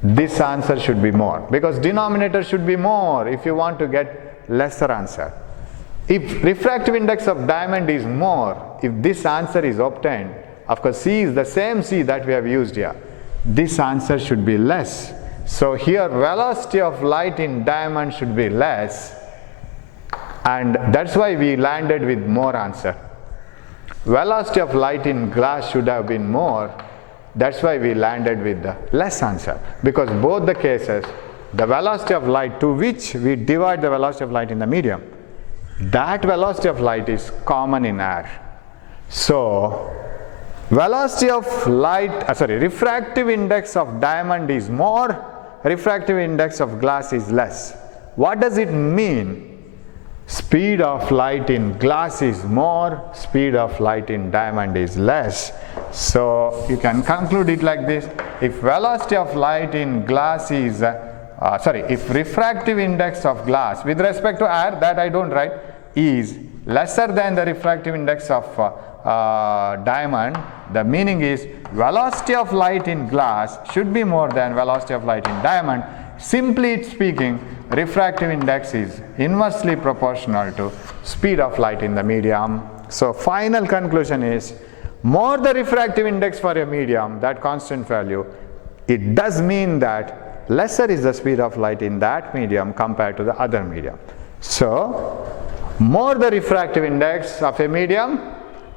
this answer should be more, because denominator should be more if you want to get lesser answer. If refractive index of diamond is more, if this answer is obtained, of course C is the same C that we have used here, this answer should be less. So here velocity of light in diamond should be less, and that's why we landed with more answer. Velocity of light in glass should have been more, that's why we landed with the less answer, because both the cases, the velocity of light to which we divide the velocity of light in the medium, that velocity of light is common in air. So velocity of light, refractive index of diamond is more, refractive index of glass is less. What does it mean? Speed of light in glass is more, speed of light in diamond is less. So you can conclude it like this: if velocity of light in glass is if refractive index of glass with respect to air, that I don't write, is lesser than the refractive index of diamond, the meaning is velocity of light in glass should be more than velocity of light in diamond. Simply speaking, refractive index is inversely proportional to speed of light in the medium. So final conclusion is, more the refractive index for a medium, that constant value, it does mean that lesser is the speed of light in that medium compared to the other medium. So more the refractive index of a medium,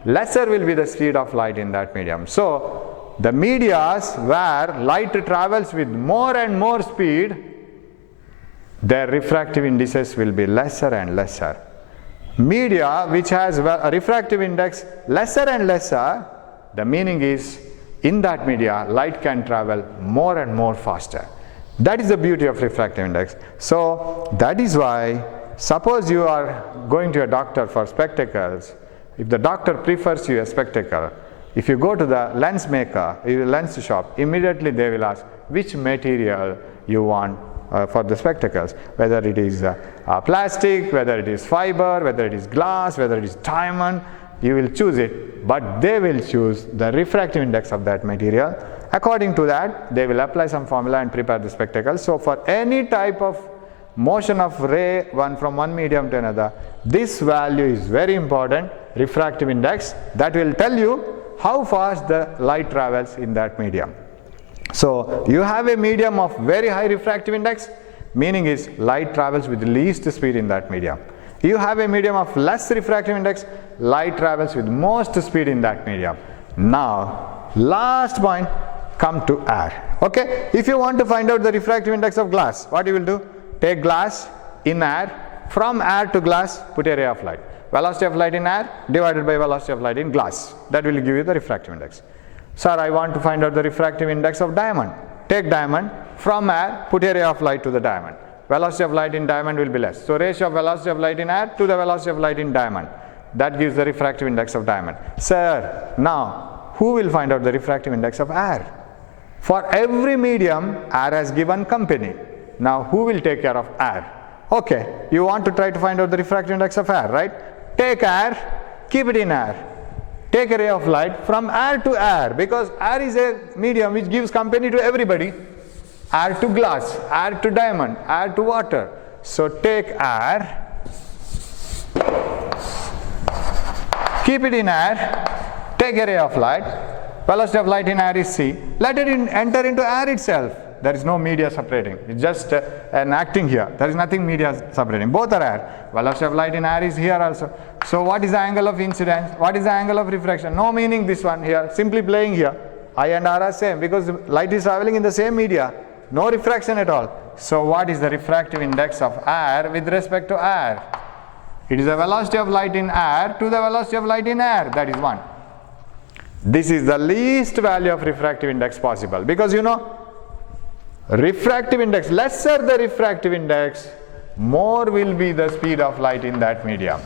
lesser will be the speed of light in that medium. So the medias where light travels with more and more speed, their refractive indices will be lesser and lesser. Media which has a refractive index lesser and lesser, the meaning is in that media light can travel more and more faster. That is the beauty of refractive index. So that is why, suppose you are going to a doctor for spectacles, if the doctor prefers you a spectacle, if you go to the lens maker, lens shop, immediately they will ask which material you want for the spectacles, whether it is plastic, whether it is fiber, whether it is glass, whether it is diamond, you will choose it, but they will choose the refractive index of that material. According to that, they will apply some formula and prepare the spectacle. So for any type of motion of ray from one medium to another, this value is very important, refractive index, that will tell you how fast the light travels in that medium. So you have a medium of very high refractive index, meaning is light travels with least speed in that medium. You have a medium of less refractive index, light travels with most speed in that medium. Now last point, come to air. Okay, if you want to find out the refractive index of glass, what you will do? Take glass in air, from air to glass put a ray of light. Velocity of light in air divided by velocity of light in glass, that will give you the refractive index. Sir, I want to find out the refractive index of diamond. Take diamond, from air put a ray of light to the diamond. Velocity of light in diamond will be less. So ratio of velocity of light in air to the velocity of light in diamond, that gives the refractive index of diamond. Sir, now who will find out the refractive index of air? For every medium, air has given company. Now who will take care of air? Okay, you want to try to find out the refractive index of air, right? Take air, keep it in air. Take a ray of light from air to air, because air is a medium which gives company to everybody. Air to glass, air to diamond, air to water. So take air, keep it in air, take a ray of light, velocity of light in air is c, let it enter into air itself. There is no media separating, it's just an acting here, there is nothing media separating, both are air. Velocity of light in air is here also. So what is the angle of incidence, what is the angle of refraction? No meaning this one here, simply playing here. I and R are same because light is traveling in the same media, no refraction at all. So what is the refractive index of air with respect to air? It is the velocity of light in air to the velocity of light in air, that is 1. This is the least value of refractive index possible, because you know, refractive index, lesser the refractive index, more will be the speed of light in that medium.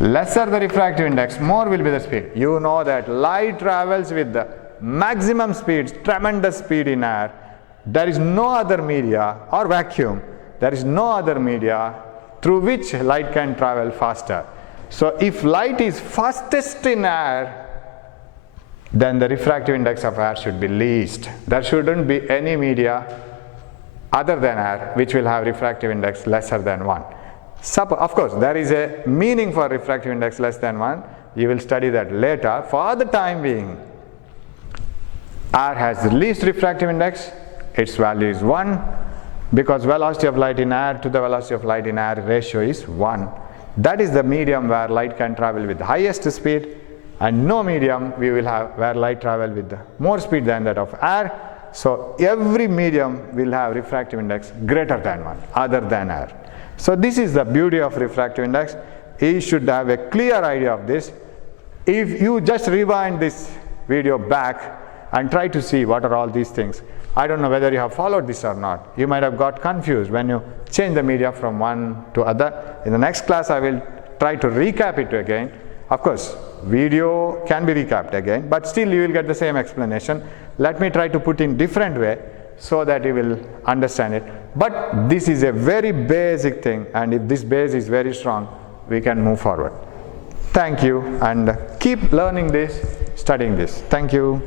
Lesser the refractive index, more will be the speed. You know that light travels with the maximum speed, tremendous speed in air. There is no other media or vacuum, there is no other media through which light can travel faster. So if light is fastest in air, then the refractive index of air should be least. There shouldn't be any media other than air which will have refractive index lesser than 1. Of course, there is a meaning for refractive index less than 1. You will study that later. For the time being, air has the least refractive index. Its value is 1, because velocity of light in air to the velocity of light in air ratio is 1. That is the medium where light can travel with the highest speed, and no medium we will have where light travel with more speed than that of air. So every medium will have refractive index greater than 1 other than air. So this is the beauty of refractive index. You should have a clear idea of this. If you just rewind this video back and try to see what are all these things, I don't know whether you have followed this or not. You might have got confused when you change the media from one to other. In the next class I will try to recap it again. Of course, video can be recapped again, but still you will get the same explanation. Let me try to put in different way so that you will understand it. But this is a very basic thing, and if this base is very strong, we can move forward. Thank you, and keep learning this, studying this. Thank you.